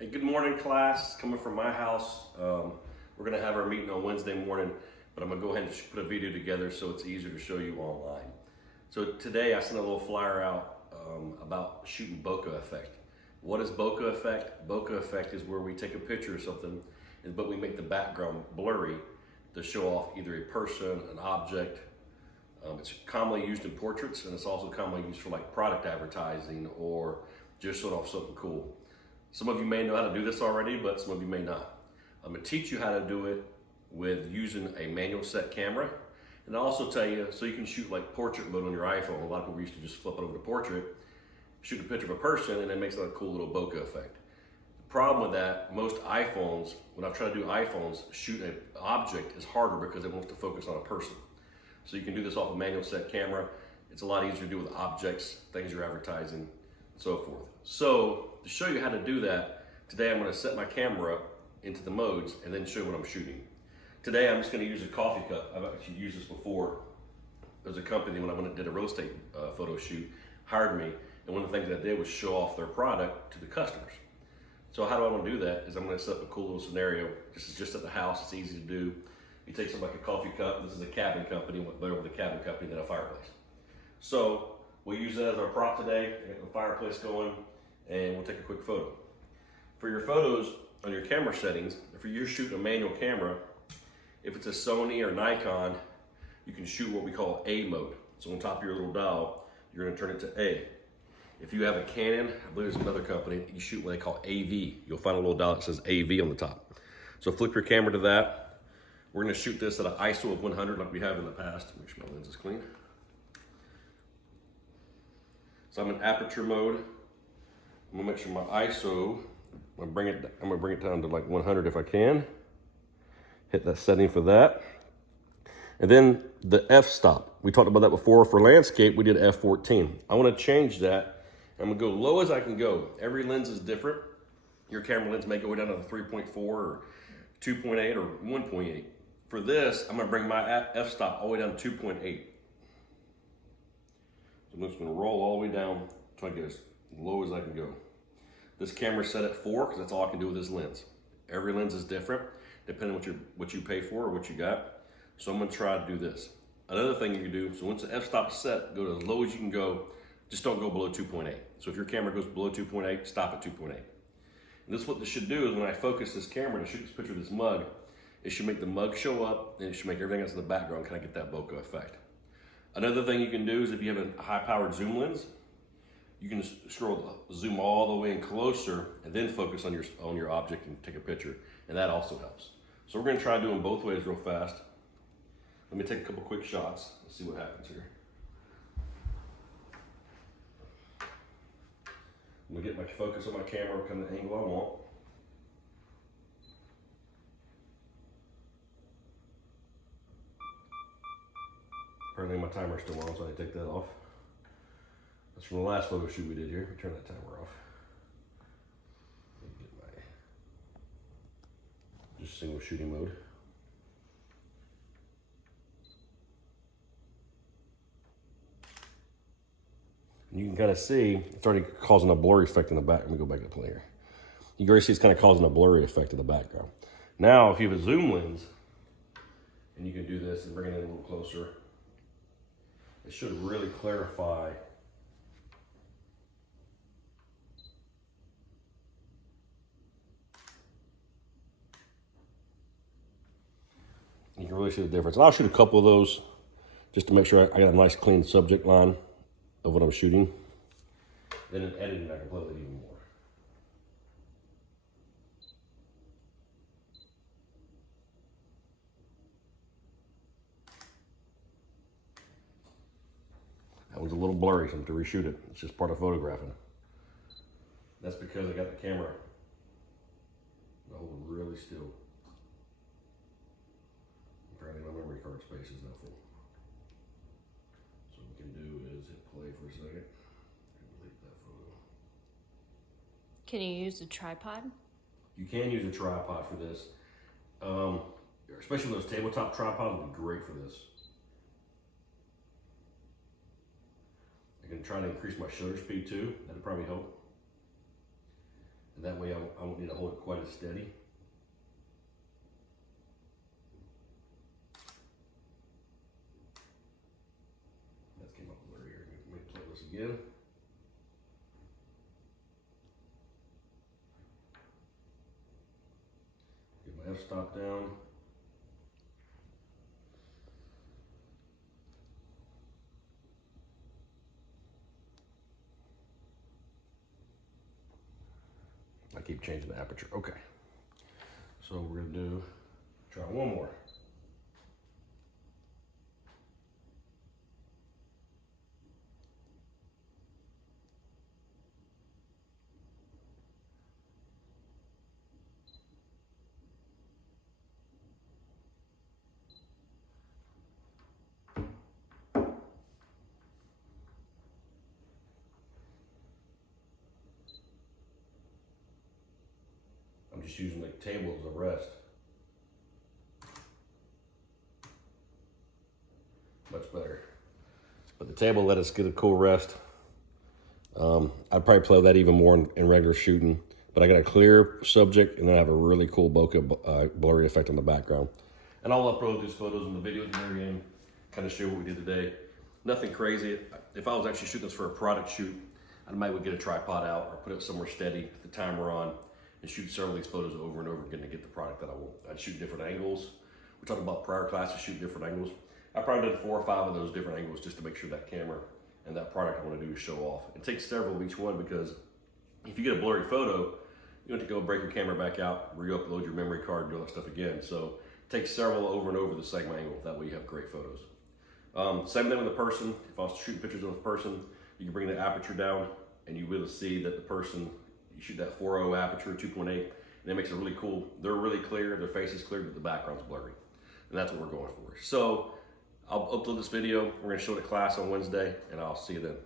Hey, good morning, class. Coming from my house. We're gonna have our meeting on Wednesday morning, but I'm gonna go ahead and put a video together so it's easier to show you online. So today I sent a little flyer out about shooting bokeh effect. What is bokeh effect? Bokeh effect is where we take a picture of something, but we make the background blurry to show off either a person, an object. It's commonly used in portraits, and it's also commonly used for like product advertising or just showing off something cool. Some of you may know how to do this already, but some of you may not. I'm gonna teach you how to do it with using a manual set camera. And I'll also tell you, so you can shoot like portrait mode on your iPhone. A lot of people used to just flip it over to portrait, shoot a picture of a person, and it makes like a cool little bokeh effect. The problem with that, most iPhones, when I try to do iPhones, shoot an object is harder because it wants to focus on a person. So you can do this off a manual set camera. It's a lot easier to do with objects, things you're advertising, and so forth. So to show you how to do that, today I'm going to set my camera up into the modes and then show you what I'm shooting. Today I'm just going to use a coffee cup. I've actually used this before. There's a company, when I went and did a real estate photo shoot, hired me, and one of the things I did was show off their product to the customers. So how do I want to do that is I'm going to set up a cool little scenario. This is just at the house. It's easy to do. You take something like a coffee cup. This is a cabin company. Went over the cabin company, then a fireplace. So we'll use that as our prop today. I got the fireplace going, and we'll take a quick photo. For your photos on your camera settings, if you're shooting a manual camera, if it's a Sony or Nikon, you can shoot what we call A mode. So on top of your little dial, you're going to turn it to A. If you have a Canon, I believe there's another company, you shoot what they call AV. You'll find a little dial that says AV on the top. So flip your camera to that. We're going to shoot this at an ISO of 100 like we have in the past. Make sure my lens is clean. So I'm in aperture mode. I'm gonna make sure my ISO, I'm gonna bring it down to like 100 if I can. Hit that setting for that. And then the f-stop. We talked about that before. For landscape, we did f14. I wanna change that. I'm gonna go low as I can go. Every lens is different. Your camera lens may go down to the 3.4 or 2.8 or 1.8. For this, I'm gonna bring my f-stop all the way down to 2.8. So I'm just gonna roll all the way down, try to get as low as I can go. This camera's set at 4 because that's all I can do with this lens. Every lens is different, depending on what you pay for or what you got. So I'm gonna try to do this. Another thing you can do, so once the f-stop is set, go to as low as you can go, just don't go below 2.8. So if your camera goes below 2.8, stop at 2.8. And this is what this should do is when I focus this camera to shoot this picture of this mug, it should make the mug show up and it should make everything else in the background kind of get that bokeh effect. Another thing you can do is if you have a high-powered zoom lens, you can zoom all the way in closer and then focus on your object and take a picture, and that also helps. So we're gonna try doing both ways real fast. Let me take a couple quick shots and see what happens here. I'm gonna get my focus on my camera, come to the angle I want. Apparently my timer's still on, so I take that off. That's from the last photo shoot we did here. Turn that timer off. Get my just single shooting mode. And you can kind of see it's already causing a blurry effect in the back. Let me go back up here. You can already see it's kind of causing a blurry effect in the background. Now, if you have a zoom lens, and you can do this and bring it in a little closer, it should really clarify you can really see the difference. And I'll shoot a couple of those just to make sure I got a nice clean subject line of what I'm shooting. Then in editing, I can play with it even more. That one's a little blurry, so I'm going to reshoot it. It's just part of photographing. That's because I got the camera holding really still. Apparently my memory card space is not full. So what we can do is hit play for a second and delete that photo. Can you use a tripod? You can use a tripod for this. Especially those tabletop tripods would be great for this. I can try to increase my shutter speed too. That'd probably help. That way I won't need to hold it quite as steady. That came up blurry here. Let me play this again. Get my f-stop down. I keep changing the aperture. Okay. So we're gonna try one more. I'm just using the table as a rest. Much better. But the table let us get a cool rest. I'd probably play that even more in regular shooting. But I got a clear subject and then I have a really cool bokeh blurry effect on the background. And I'll upload these photos in the video at the very end, kind of show what we did today. Nothing crazy. If I was actually shooting this for a product shoot, I might would get a tripod out or put it somewhere steady, put the timer on, and shoot several of these photos over and over again to get the product that I want. I'd shoot different angles. We talked about prior classes, shoot different angles. I probably did 4 or 5 of those different angles just to make sure that camera and that product I want to do is show off. It takes several of each one because if you get a blurry photo, you have to go break your camera back out, re-upload your memory card, do all that stuff again. So it takes several over and over the same angle. That way you have great photos. Same thing with the person. If I was shooting pictures of a person, you can bring the aperture down and you will see that the person, you shoot that 4.0 aperture, 2.8, and it makes it really cool. They're really clear, their face is clear, but the background's blurry. And that's what we're going for. So I'll upload this video. We're gonna show it at class on Wednesday, and I'll see you then.